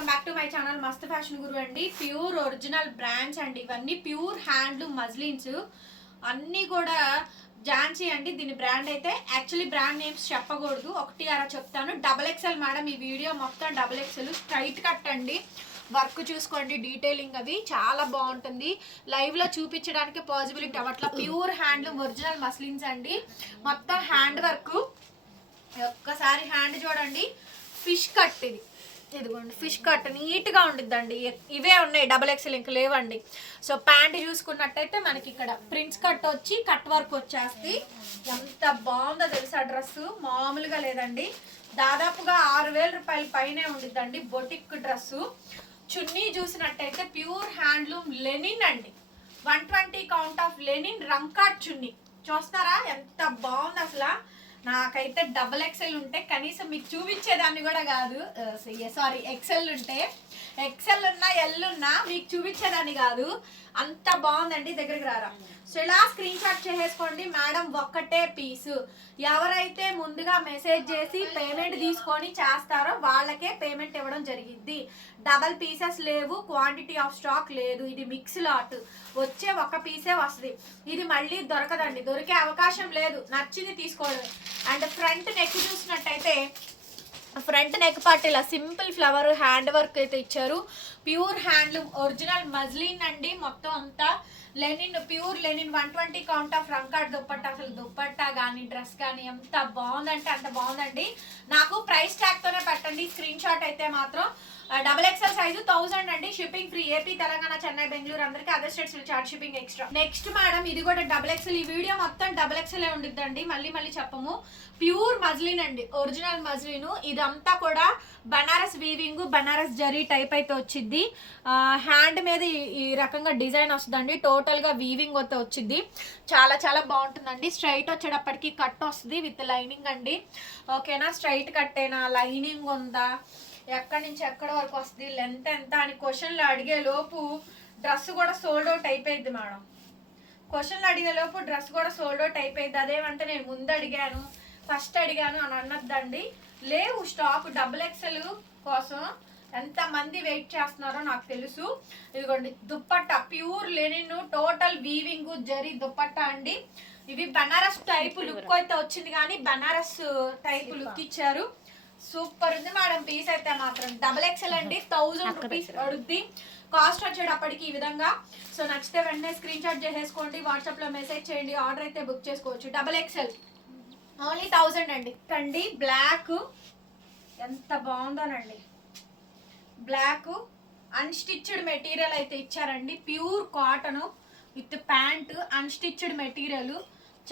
Welcome back to my channel. మస్త్ fashion గురు అండి. Pure original brands అండి ఇవన్నీ. Pure handloom muslins. అన్నీ కూడా ఝాన్సీ అండి. దీని బ్రాండ్ అయితే యాక్చువల్లీ బ్రాండ్ నేమ్స్ చెప్పకూడదు. ఒకటి అలా చెప్తాను. డబల్ ఎక్స్ఎల్ మేడం ఈ వీడియో మొత్తం డబల్ ఎక్స్ఎల్. స్ట్రైట్ కట్ అండి. వర్క్ చూసుకోండి. డీటెయిలింగ్ అవి. చాలా బాగుంటుంది. లైవ్లో చూపించడానికి పాసిబిలిటీ అవ్వట్లా. ప్యూర్ హ్యాండ్లూమ్ ఒరిజినల్ మస్లిన్స్ అండి. మొత్తం హ్యాండ్ వర్క్. ఒక్కసారి హ్యాండ్ చూడండి. ఫిష్ కట్ ఇది. ఇదిగోండి ఫిష్ కట్ నీట్గా ఉండిద్దండి. ఇవే ఉన్నాయి డబల్ ఎక్స్ఎల్ ఇంక లేవండి. సో ప్యాంట్ చూసుకున్నట్టయితే మనకి ఇక్కడ ప్రింట్స్ కట్ వచ్చి కట్ వర్క్ వచ్చేస్తే ఎంత బాగుందో తెలుసా డ్రెస్ మామూలుగా లేదండి. దాదాపుగా ఆరు వేల రూపాయల పైనే ఉండిద్దండి బొటిక్ డ్రెస్సు చున్నీ చూసినట్టయితే ప్యూర్ హ్యాండ్లూమ్ లెనిన్ అండి. One twenty count of linen రంకాట్ చున్నీ. చూస్తారా ఎంత బాగుంది అసలు. నాకైతే డబుల్ ఎక్సెల్ ఉంటే కనీసం మీకు చూపించేదాన్ని కూడా కాదు. సారీ ఎక్సెల్ ఉంటే ఎక్సెల్ ఉన్నా ఎల్ ఉన్నా మీకు చూపించేదాన్ని కాదు. అంత బాగుందండి దగ్గరికి రారా. సో ఇలా స్క్రీన్ షాట్ చేసేసుకోండి. మేడం ఒక్కటే పీసు ఎవరైతే ముందుగా మెసేజ్ చేసి పేమెంట్ తీసుకొని చేస్తారో వాళ్ళకే పేమెంట్ ఇవ్వడం జరిగింది. డబల్ పీసెస్ లేవు క్వాంటిటీ ఆఫ్ స్టాక్ లేదు. ఇది మిక్స్ లాట్ వచ్చే ఒక పీసే వస్తుంది. ఇది మళ్ళీ దొరకదండి. దొరికే అవకాశం లేదు. నచ్చింది తీసుకోవడం అండ్ ఫ్రంట్ నెక్ చూసినట్టయితే ఫ్రంట్ నెక్ పార్ట్ ఇలా సింపుల్ ఫ్లవర్ హ్యాండ్ వర్క్ అయితే ఇచ్చారు. ప్యూర్ హ్యాండ్లూమ్ ఒరిజినల్ మజ్లిన్ అండి. మొత్తం అంతా linen pure linen one twenty count of రంకాట్ dupatta అసలు దుప్పట్టా కానీ డ్రెస్ కానీ ఎంత బాగుందంటే అంత బాగుందండి. నాకు ప్రైస్ ట్యాగ్తోనే పెట్టండి స్క్రీన్ షాట్ అయితే మాత్రం. డబల్ ఎక్స్ఎల్ సైజు థౌసండ్ అండి shipping free AP Telangana Chennai Bengaluru అందరికీ other states charge shipping extra next madam ఇది కూడా డబల్ ఎక్స్ఎల్ ఈ వీడియో మొత్తం డబల్ ఎక్స్ఎల్ ఉండిద్దండి మళ్ళీ మళ్ళీ చెప్పము. ప్యూర్ మజ్లిన్ అండి ఒరిజినల్ మజ్లిన్ ఇదంతా కూడా బనారస్ వీవింగ్ బనారస్ జరీ టైప్ అయితే వచ్చింది. హ్యాండ్ మీద ఈ- ఈ రకంగా డిజైన్ వస్తుందండి టోటల్ గా వీవింగ్ అయితే వచ్చింది. చాలా చాలా బాగుంటుందండి. స్ట్రైట్ వచ్చేటప్పటికి కట్ వస్తుంది విత్ లైనింగ్ అండి. ఓకేనా స్ట్రైట్ కట్టేనా లైనింగ్ ఉందా? ఎక్కడి నుంచి ఎక్కడి వరకు వస్తుంది? లెంత్ ఎంత? అని క్వశ్చన్లు అడిగే లోపు డ్రెస్ కూడా సోల్డ్ అవుట్ అయిపోయింది మేడం. క్వశ్చన్లు అడిగే లోపు డ్రెస్ కూడా సోల్డ్ అవుట్ అయిపోయింది. అదేమంటే నేను ముందు అడిగాను ఫస్ట్ అడిగాను అని అన్నద్దండి లేవు స్టాక్ డబుల్ ఎక్సెల్ కోసం ఎంత మంది వెయిట్ చేస్తున్నారో నాకు తెలుసు. ఇదిగోండి dupatta pure linen total weaving zari dupatta అండి. ఇవి బనారస్ టైప్ లుక్ అయితే వచ్చింది కానీ బనారస్ టైప్ లుక్ ఇచ్చారు. సూపర్ ఉంది మేడం పీస్ అయితే మాత్రం. డబల్ ఎక్సెల్ అండి థౌజండ్ రూపీస్ పడుద్ది. కాస్ట్ వచ్చేటప్పటికి ఈ విధంగా. సో నచ్చితే వెంటనే స్క్రీన్ షాట్ చేసేసుకోండి వాట్సాప్లో మెసేజ్ చేయండి ఆర్డర్ అయితే బుక్ చేసుకోవచ్చు. డబల్ ఎక్సెల్ ఓన్లీ థౌజండ్ అండి. కండి బ్లాక్ ఎంత బాగుందోనండి. బ్లాక్ అన్స్టిచ్డ్ మెటీరియల్ అయితే ఇచ్చారండి. Pure cotton with pant unstitched material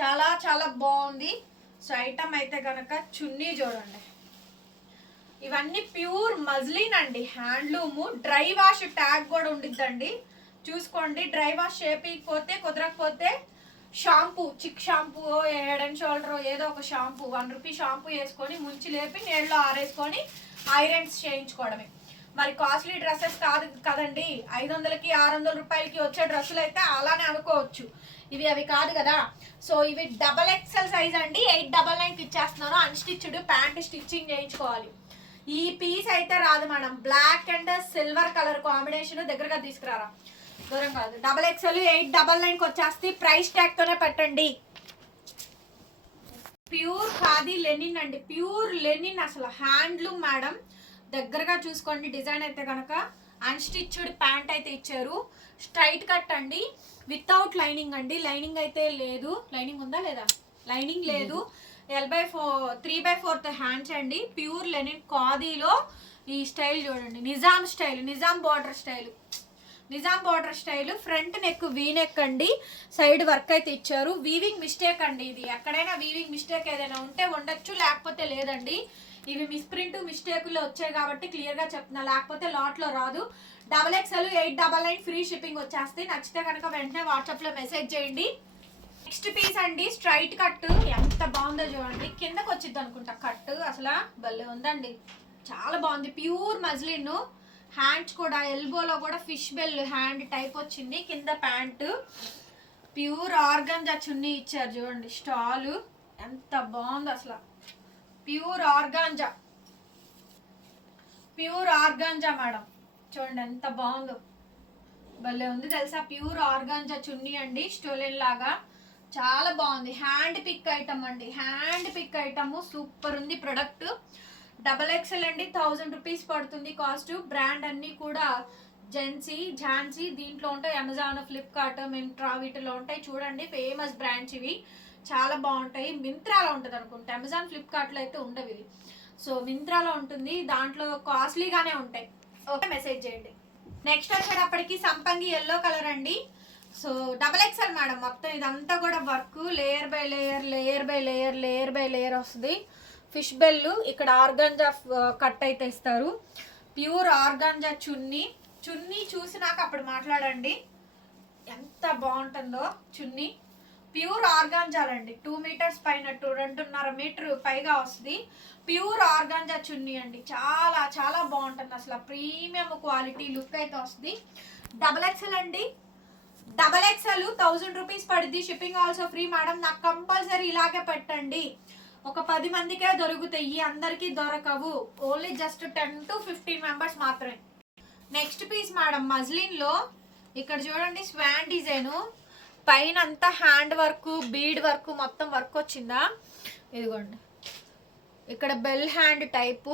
చాలా చాలా బాగుంది. సో ఐటమ్ అయితే కనుక చున్నీ చూడండి. ఇవన్నీ ప్యూర్ మజ్లిన్ అండి. హ్యాండ్లూము. డ్రై వాష్ ట్యాగ్ కూడా ఉండిద్దండి. చూసుకోండి డ్రై వాష్ చేయకపోతే కుదరకపోతే shampoo Chik shampoo head and shoulder ఏదో ఒక షాంపూ వన్ రూపీ షాంపూ వేసుకొని ముంచి లేపి నీళ్ళలో ఆరేసుకొని ఐరన్స్ చేయించుకోవడమే. మరి కాస్ట్లీ డ్రెస్సెస్ కాదు కదండి. ఐదు వందలకి ఆరు వందల రూపాయలకి వచ్చే డ్రెస్సులు అయితే అలానే అనుకోవచ్చు. ఇవి అవి కాదు కదా. సో ఇవి డబల్ ఎక్సెల్ సైజ్ అండి. ఎయిట్ డబల్ నైన్కి ఇచ్చేస్తున్నాను. అన్స్టిచ్డ్ ప్యాంట్ స్టిచ్చింగ్ చేయించుకోవాలి. ఈ పీస్ అయితే రాదు madam. Black and silver colour combination దగ్గరగా తీసుకురారా. దూరం కాదు. డబల్ ఎక్స్ఎల్ ఎయిట్ డబల్ నైన్కి వచ్చేస్తే ప్రైస్ ట్యాగ్తోనే పెట్టండి. ప్యూర్ ఖాదీ లెనిన్ అండి. ప్యూర్ లెనిన్ అసలు హ్యాండ్లూమ్ మేడం. దగ్గరగా చూసుకోండి డిజైన్ అయితే కనుక అన్స్టిచ్డ్ ప్యాంట్ అయితే ఇచ్చారు. స్ట్రైట్ కట్ అండి. వితౌట్ లైనింగ్ అండి. లైనింగ్ అయితే లేదు. లైనింగ్ ఉందా లేదా? లైనింగ్ లేదు. L by four three by fourth hands అండి. ప్యూర్ లెనిన్ ఖాదీలో ఈ స్టైల్ చూడండి. Nizam style Nizam border style Nizam border style front neck V neck అండి. సైడ్ వర్క్ అయితే ఇచ్చారు. వీవింగ్ మిస్టేక్ అండి ఇది. ఎక్కడైనా వీవింగ్ మిస్టేక్ ఏదైనా ఉంటే ఉండొచ్చు లేకపోతే లేదండి. ఇవి మిస్ప్రింట్ మిస్టేకులు వచ్చాయి కాబట్టి క్లియర్గా చెప్తున్నా. లేకపోతే లాట్లో రాదు. Double XL eight double nine free shipping వచ్చేస్తే నచ్చితే కనుక వెంటనే వాట్సాప్లో మెసేజ్ చేయండి. నెక్స్ట్ పీస్ అండి స్ట్రైట్ కట్ ఎంత బాగుందో చూడండి. కిందకు వచ్చింది అనుకుంటా. కట్ అసలు భలే ఉందండి. చాలా బాగుంది. ప్యూర్ మజ్లిన్ హ్యాండ్స్ కూడా ఎల్బోలో కూడా ఫిష్ బెల్ హ్యాండ్ టైప్ వచ్చింది. కింద ప్యాంటు ప్యూర్ ఆర్గంజా చున్నీ ఇచ్చారు చూడండి. స్టాలు ఎంత బాగుంది అసలు. Pure organza. Pure organza madam. చూడండి ఎంత బాగుందో. భలే ఉంది తెలుసా? ప్యూర్ ఆర్గాంజా చున్నీ అండి స్టోలెన్ లాగా. చాలా బాగుంది. హ్యాండ్ పిక్ ఐటమ్ అండి. హ్యాండ్ పిక్ ఐటమ్ సూపర్ ఉంది ప్రొడక్ట్. డబల్ ఎక్సెల్ అండి థౌజండ్ రూపీస్ పడుతుంది కాస్ట్. బ్రాండ్ అన్నీ కూడా జెన్సీ ఝాన్సీ దీంట్లో ఉంటాయి అమెజాన్ ఫ్లిప్కార్ట్ మింట్రా వీటిలో ఉంటాయి. చూడండి ఫేమస్ బ్రాండ్స్ ఇవి. చాలా బాగుంటాయి. మింత్రాలో ఉంటుంది అనుకుంటా. అమెజాన్ ఫ్లిప్కార్ట్లో అయితే ఉండవు ఇవి. సో మింత్రాలో ఉంటుంది. దాంట్లో కాస్ట్లీగానే ఉంటాయి. ఓకే మెసేజ్ చేయండి. నెక్స్ట్ వచ్చేటప్పటికి సంపంగి ఎల్లో కలర్ అండి. So double XL madam. మొత్తం ఇదంతా కూడా work. Layer by layer layer by layer layer by layer వస్తుంది. ఫిష్ బెల్ ఇక్కడ ఆర్గంజా కట్ అయితే ఇస్తారు. ప్యూర్ ఆర్గాంజా చున్నీ. చున్నీ చూసినాక అప్పుడు మాట్లాడండి. ఎంత బాగుంటుందో చున్నీ. ప్యూర్ ఆర్గాంజాలండి టూ మీటర్స్ పైన టూ రెండున్నర మీటర్ పైగా వస్తుంది. ప్యూర్ ఆర్గాంజా చున్నీ అండి. చాలా చాలా బాగుంటుంది. అసలు ప్రీమియం క్వాలిటీ లుక్ అయితే వస్తుంది. డబల్ ఎక్సెల్ అండి. డబల్ ఎక్సెల్ థౌజండ్ రూపీస్ పడుద్ది. Shipping also free. మేడం నాకు కంపల్సరీ ఇలాగే పెట్టండి. ఒక పది మందికే దొరుకుతాయి. అందరికీ దొరకవు. Only just ten to fifteen members మాత్రమే. నెక్స్ట్ పీస్ మేడం మజ్లిన్లో. ఇక్కడ చూడండి స్వాన్ డిజైను. పైన అంతా హ్యాండ్ వర్క్ బీడ్ వర్క్ మొత్తం వర్క్ వచ్చిందా? ఇదిగోండి. ఇక్కడ bell hand type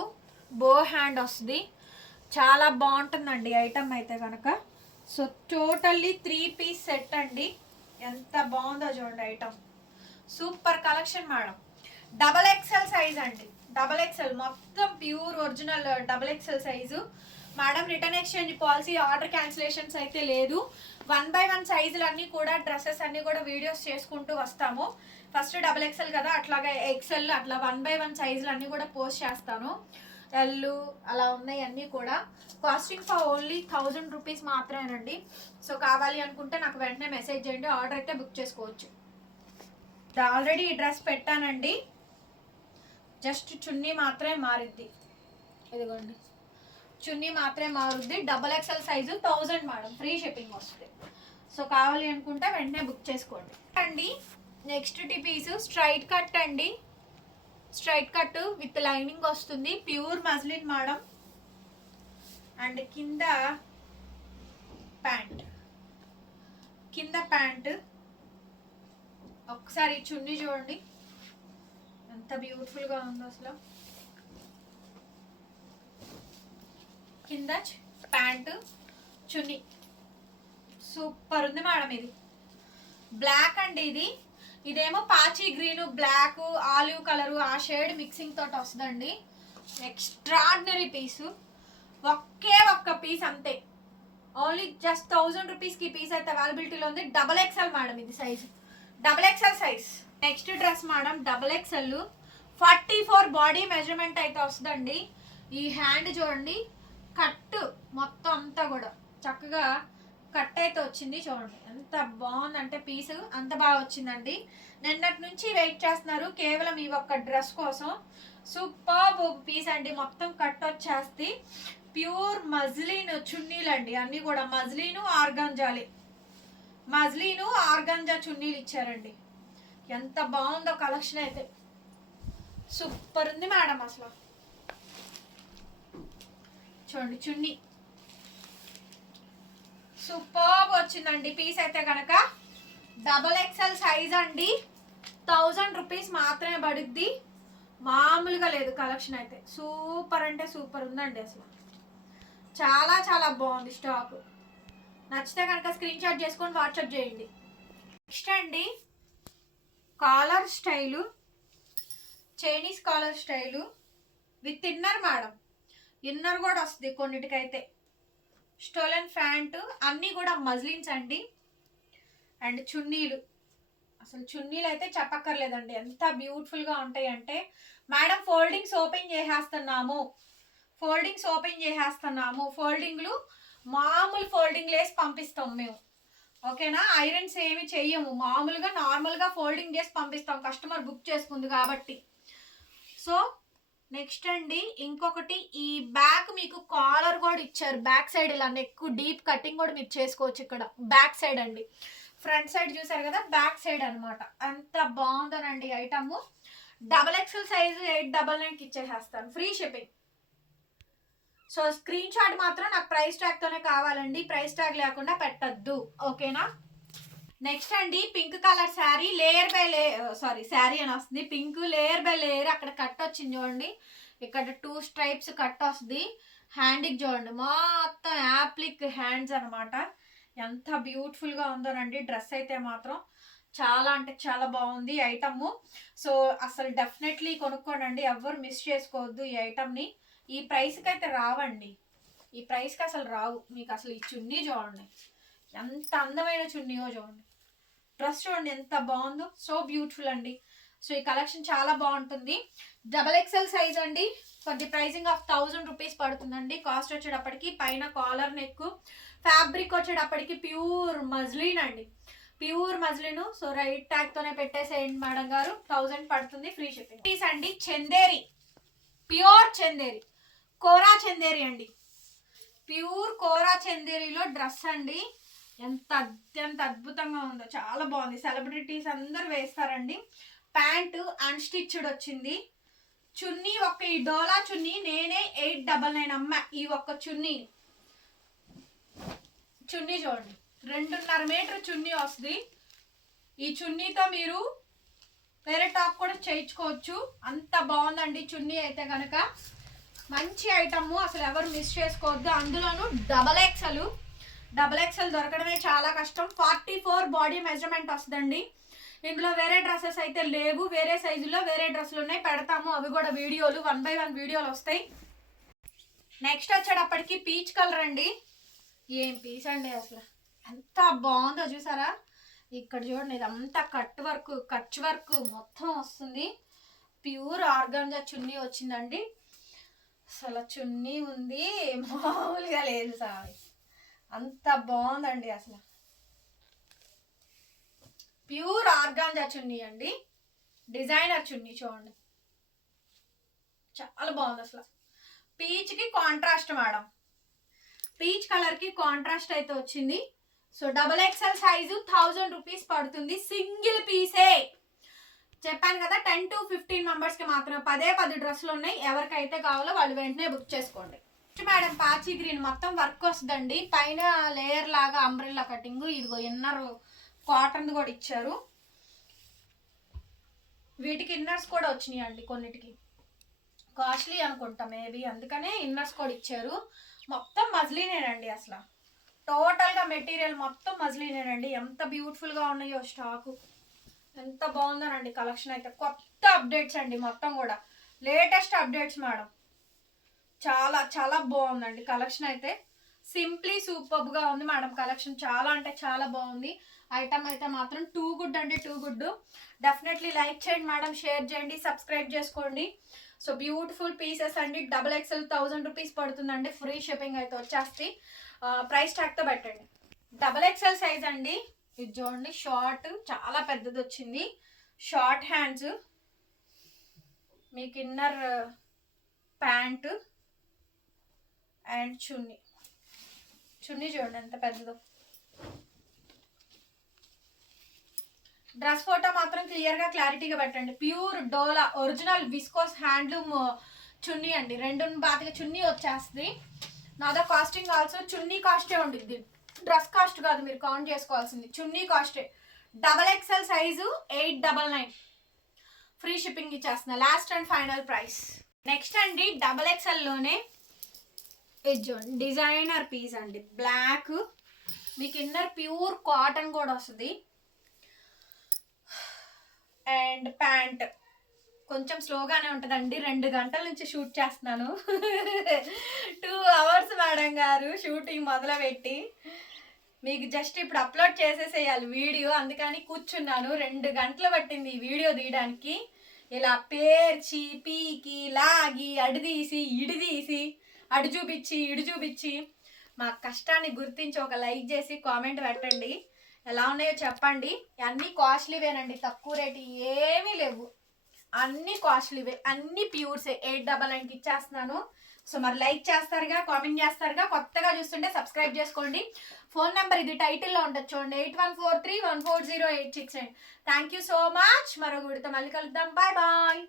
bow hand వస్తుంది. చాలా బాగుంటుందండి ఐటమ్ అయితే కనుక so totally three piece set అండి. ఎంత బాగుందో చూడండి item. Super collection madam. Double XL size అండి. డబల్ ఎక్సెల్ మొత్తం pure original double XL size. Madam return exchange policy order cancellations అయితే లేదు. వన్ బై వన్ సైజులు అన్నీ కూడా డ్రెస్సెస్ అన్నీ కూడా వీడియోస్ చేసుకుంటూ వస్తాము. ఫస్ట్ డబల్ ఎక్సెల్ కదా అట్లాగే ఎక్సెల్ అట్లా వన్ బై వన్ సైజులు అన్నీ కూడా పోస్ట్ చేస్తాను. ఎల్లు అలా ఉన్నాయి అన్నీ కూడా. Costing for only thousand rupees మాత్రమేనండి. సో కావాలి అనుకుంటే నాకు వెంటనే మెసేజ్ చేయండి ఆర్డర్ అయితే బుక్ చేసుకోవచ్చు. ఆల్రెడీ ఈ డ్రెస్ పెట్టానండి. జస్ట్ చున్నీ మాత్రమే మారిద్ది. ఇదిగోండి. చున్నీ మాత్రమే మారుద్ది. Double XL size thousand madam free shipping వస్తుంది. సో కావాలి అనుకుంటే వెంటనే బుక్ చేసుకోండి. అండి నెక్స్ట్ టీ స్ట్రైట్ కట్ అండి. స్ట్రైట్ కట్ విత్ లైనింగ్ వస్తుంది. ప్యూర్ మజ్లిన్ మేడం అండ్ కింద ప్యాంట్. కింద ప్యాంట్. ఒకసారి చున్నీ చూడండి. ఎంత బ్యూటిఫుల్గా ఉందో అసలు. కింద ప్యాంటు చున్నీ. సూపర్ ఉంది మేడం ఇది. బ్లాక్ అండి ఇది. ఇదేమో పాచి గ్రీన్ బ్లాక్ ఆలివ్ కలరు ఆ షేడ్ మిక్సింగ్ తోటి వస్తుందండి. ఎక్స్ట్రాడినరీ పీసు ఒకే ఒక్క పీస్ అంతే. ఓన్లీ జస్ట్ థౌజండ్ రూపీస్కి పీస్ అయితే అవైలబిలిటీలో ఉంది. డబల్ ఎక్స్ఎల్ మేడం ఇది size double XL size next dress madam double XL forty four body measurement అయితే వస్తుందండి. ఈ హ్యాండ్ చూడండి. కట్ మొత్తం అంతా కూడా చక్కగా కట్ అయితే వచ్చింది చూడండి. ఎంత బాగుందంటే పీస్ అంత బాగా వచ్చిందండి. నిన్నటి నుంచి వెయిట్ చేస్తున్నారు కేవలం ఈ ఒక్క డ్రెస్ కోసం. సూపర్ పీస్ అండి. మొత్తం కట్ వచ్చేస్తే ప్యూర్ మజ్లీన్ చున్నీలు అండి. అన్నీ కూడా మజ్లీను ఆర్గంజాలి. మజ్లీను ఆర్గంజా చున్నీలు ఇచ్చారండి. ఎంత బాగుందో కలెక్షన్ అయితే. సూపర్ ఉంది మేడం అసలు. చూడండి చున్నీ. సూపర్ వచ్చిందండి. పీస్ అయితే కనుక డబల్ ఎక్స్ఎల్ సైజ్ అండి. థౌజండ్ రూపీస్ మాత్రమే పడుద్ది. మామూలుగా లేదు కలెక్షన్ అయితే. సూపర్ అంటే సూపర్ ఉందండి అసలు. చాలా చాలా బాగుంది స్టాక్ నచ్చితే కనుక స్క్రీన్ షాట్ చేసుకొని వాట్సాప్ చేయండి. నెక్స్ట్ అండి. Collar style Chinese collar style with inner madam inner కూడా వస్తుంది కొన్నిటికైతే. స్టోలెన్ ఫ్యాంటు అన్నీ కూడా మజ్లిన్స్ అండి. అండ్ చున్నీలు. అసలు చున్నీలు అయితే చెప్పక్కర్లేదండి. ఎంత బ్యూటిఫుల్గా ఉంటాయి అంటే మేడం ఫోల్డింగ్స్ ఓపెన్ చేసేస్తున్నాము. ఫోల్డింగ్స్ ఓపెన్ చేసేస్తున్నాము. ఫోల్డింగ్లు మామూలు ఫోల్డింగ్ వేసి పంపిస్తాం మేము. ఓకేనా? ఐరన్స్ ఏమి చెయ్యము. మామూలుగా నార్మల్గా ఫోల్డింగ్ చేసి పంపిస్తాం. కస్టమర్ బుక్ చేసుకుంది కాబట్టి. సో నెక్స్ట్ అండి ఇంకొకటి ఈ బ్యాక్ మీకు కాలర్ కూడా ఇచ్చారు బ్యాక్ సైడ్ ఇలా నెక్ డీప్ కటింగ్ కూడా మీరు చేసుకోవచ్చు ఇక్కడ బ్యాక్ సైడ్ అండి. ఫ్రంట్ సైడ్ చూసారు కదా బ్యాక్ సైడ్ అనమాట అంత బాగుందనండి item. Double XL size eight double నైన్కి ఇచ్చేసేస్తాను free shipping. So screen shot మాత్రం నాకు ప్రైస్ ట్యాగ్తోనే కావాలండి ప్రైస్ ట్యాగ్ లేకుండా పెట్టద్దు ఓకేనా? నెక్స్ట్ అండి pink colour sari layer by layer sorry sari అని వస్తుంది. పింక్ లేయర్ బై లేయర్ అక్కడ కట్ వచ్చింది చూడండి. ఇక్కడ టూ స్ట్రైప్స్ కట్ వస్తుంది. హ్యాండ్కి చూడండి మొత్తం యాప్లిక్ హ్యాండ్స్ అనమాట ఎంత బ్యూటిఫుల్గా ఉందోనండి డ్రెస్ అయితే మాత్రం చాలా అంటే చాలా బాగుంది ఐటమ్. సో అసలు డెఫినెట్లీ కొనుక్కోండి ఎవ్వరు మిస్ చేసుకోవద్దు ఈ ఐటమ్ని ఈ ప్రైస్కి అయితే రావండి. ఈ ప్రైస్కి అసలు రావు. మీకు అసలు ఈ చున్నీ చూడండి. ఎంత అందమైన చున్నీయో చూడండి. డ్రెస్ చూడండి ఎంత బాగుందో. సో బ్యూటిఫుల్ అండి. సో ఈ కలెక్షన్ చాలా బాగుంటుంది. డబల్ ఎక్స్ఎల్ సైజ్ అండి. For the pricing of thousand rupees పడుతుందండి. కాస్ట్ వచ్చేటప్పటికి పైన కాలర్ నెక్ ఫ్యాబ్రిక్ వచ్చేటప్పటికి ప్యూర్ మజ్లిన్ అండి. Pure muslin. So right tag తోనే పెట్టేసేయండి మేడం గారు. థౌజండ్ పడుతుంది ఫ్రీ షిప్పింగ్. పీస్ అండి. చందేరి. ప్యూర్ చందేరి. కోరా చందేరి అండి. ప్యూర్ కోరా చందేరిలో డ్రెస్ అండి. ఎంత అత్యంత అద్భుతంగా ఉందో. చాలా బాగుంది. సెలబ్రిటీస్ అందరు వేస్తారండి. ప్యాంటు అన్స్టిచ్డ్ వచ్చింది. చున్నీ ఒక్క ఈ డోలా చున్నీ నేనే ఎయిట్ డబల్ నైన్ అమ్మ. ఈ ఒక్క చున్నీ. చున్నీ చూడండి. రెండున్నర మీటర్ చున్నీ వస్తుంది. ఈ చున్నీతో మీరు వేరే టాప్ కూడా చేయించుకోవచ్చు. అంత బాగుందండి చున్నీ అయితే కనుక మంచి ఐటమ్ అసలు ఎవరు మిస్ చేసుకోవద్దు. అందులోనూ డబల్ ఎక్సలు. డబల్ ఎక్స్ఎల్ దొరకడమే చాలా కష్టం. ఫార్టీ ఫోర్ బాడీ మెజర్మెంట్ వస్తుందండి. ఇందులో వేరే డ్రెస్సెస్ అయితే లేవు. వేరే సైజులో వేరే డ్రెస్సులు ఉన్నాయి పెడతాము. అవి కూడా వీడియోలు వన్ బై వన్ వీడియోలు వస్తాయి. నెక్స్ట్ వచ్చేటప్పటికి పీచ్ కలర్ అండి. ఏం పీస్ అండి అసలు? ఎంత బాగుందో చూసారా? ఇక్కడ చూడండి ఇదంతా కట్ వర్క్ కచ్ వర్క్ మొత్తం వస్తుంది. ప్యూర్ ఆర్గాన్గా చున్నీ వచ్చిందండి. అసలు చున్నీ ఉంది. మామూలుగా లేదు సార్ అంత బాగుందండి అసలు. ప్యూర్ ఆర్గాంజా చున్నీ అండి. డిజైనర్ చున్నీ చూడండి. చాలా బాగుంది అసలు. పీచ్కి కాంట్రాస్ట్ మేడం. పీచ్ కలర్కి కాంట్రాస్ట్ అయితే వచ్చింది. So double XL size thousand rupees పడుతుంది సింగిల్ పీసే. చెప్పాను కదా టెన్ టు ఫిఫ్టీన్ మెంబర్స్కి మాత్రమే పదే పది డ్రెస్సులు ఉన్నాయి. ఎవరికైతే కావాలో వాళ్ళు వెంటనే బుక్ చేసుకోండి. మేడం పాచి గ్రీన్. మొత్తం వర్క్ వస్తుందండి. పైన లేయర్ లాగా అంబ్రెల్లా కటింగ్. ఇదిగో ఇన్నర్ కాటన్ కూడా ఇచ్చారు. వీటికి ఇన్నర్స్ కూడా వచ్చినాయి అండి కొన్నిటికి. కాస్ట్లీ అనుకుంటా మేబీ. అందుకనే ఇన్నర్స్ కూడా ఇచ్చారు. మొత్తం మజ్లీనేనండి అసలు. టోటల్గా మెటీరియల్ మొత్తం మజ్లీనేనండి. ఎంత బ్యూటిఫుల్గా ఉన్నాయో స్టాకు ఎంత బాగుందోనండి కలెక్షన్ అయితే. కొత్త అప్డేట్స్ అండి మొత్తం కూడా. Latest updates madam. చాలా చాలా బాగుందండి. కలెక్షన్ అయితే సింప్లీ సూపర్గా ఉంది మేడం. కలెక్షన్ చాలా అంటే చాలా బాగుంది. ఐటమ్ అయితే మాత్రం టూ గుడ్ అంటే టూ గుడ్ డెఫినెట్లీ లైక్ చేయండి మేడం షేర్ చేయండి సబ్స్క్రైబ్ చేసుకోండి. సో బ్యూటిఫుల్ పీసెస్ అండి. డబుల్ ఎక్స్ఎల్ థౌజండ్ రూపీస్ పడుతుందండి. ఫ్రీ షిప్పింగ్ అయితే వచ్చేస్తే. ప్రైస్ ట్యాగ్తో పెట్టండి. డబల్ ఎక్స్ఎల్ సైజ్ అండి. ఇది చూడండి షార్ట్ చాలా పెద్దది వచ్చింది. షార్ట్ హ్యాండ్స్ మీకు inner pant uh, and chunni. Chunni చూడండి ఎంత పెద్దదో. డ్రెస్ ఫోటో మాత్రం క్లియర్గా క్లారిటీగా పెట్టండి. Pure Dola original viscose handloom chunni అండి. రెండు బాతిగా చున్నీ వచ్చేస్తుంది. నాదో కాస్టింగ్ ఆల్సో చున్నీ కాస్టే ఉంటుంది డ్రెస్ కాస్ట్ కాదు మీరు కౌంట్ చేసుకోవాల్సింది. Chunni కాస్టే. Double XL size eight double nine. Free shipping ఇచ్చేస్తున్నా. Last and final price. Next అండి డబల్ ఎక్స్ఎల్లోనే డిజైనర్ పీస్ అండి. బ్లాక్. మీకు ఇన్నర్ ప్యూర్ కాటన్ కూడా వస్తుంది. And pant. కొంచెం స్లోగానే ఉంటుందండి. రెండు గంటల నుంచి షూట్ చేస్తున్నాను. టూ అవర్స్ మేడం గారు షూటింగ్ మొదలుపెట్టి మీకు జస్ట్ ఇప్పుడు అప్లోడ్ చేసేసేయాలి వీడియో. అందుకని కూర్చున్నాను. రెండు గంటలు పట్టింది ఈ వీడియో తీయడానికి. ఇలా పేర్చి పీకి లాగి అడిదీసి ఇడిదీసి అడు చూపించి ఇడు చూపించి. మా కష్టాన్ని గుర్తించి ఒక లైక్ చేసి కామెంట్ పెట్టండి. ఎలా ఉన్నాయో చెప్పండి. అన్నీ కాస్ట్లీవేనండి. తక్కువ రేటు ఏమీ లేవు. అన్నీ కాస్ట్లీవే. అన్నీ ప్యూర్సే. ఎయిట్ డబల్ నైన్కి ఇచ్చేస్తున్నాను. సో మరి లైక్ చేస్తారుగా కామెంట్ చేస్తారుగా కొత్తగా చూస్తుంటే సబ్స్క్రైబ్ చేసుకోండి. ఫోన్ నెంబర్ ఇది టైటిల్లో ఉంటుంది చూడండి. Eight one four three one four zero eight six eight thank you so much మరో గుడితో మళ్ళీ కలుద్దాం. Bye bye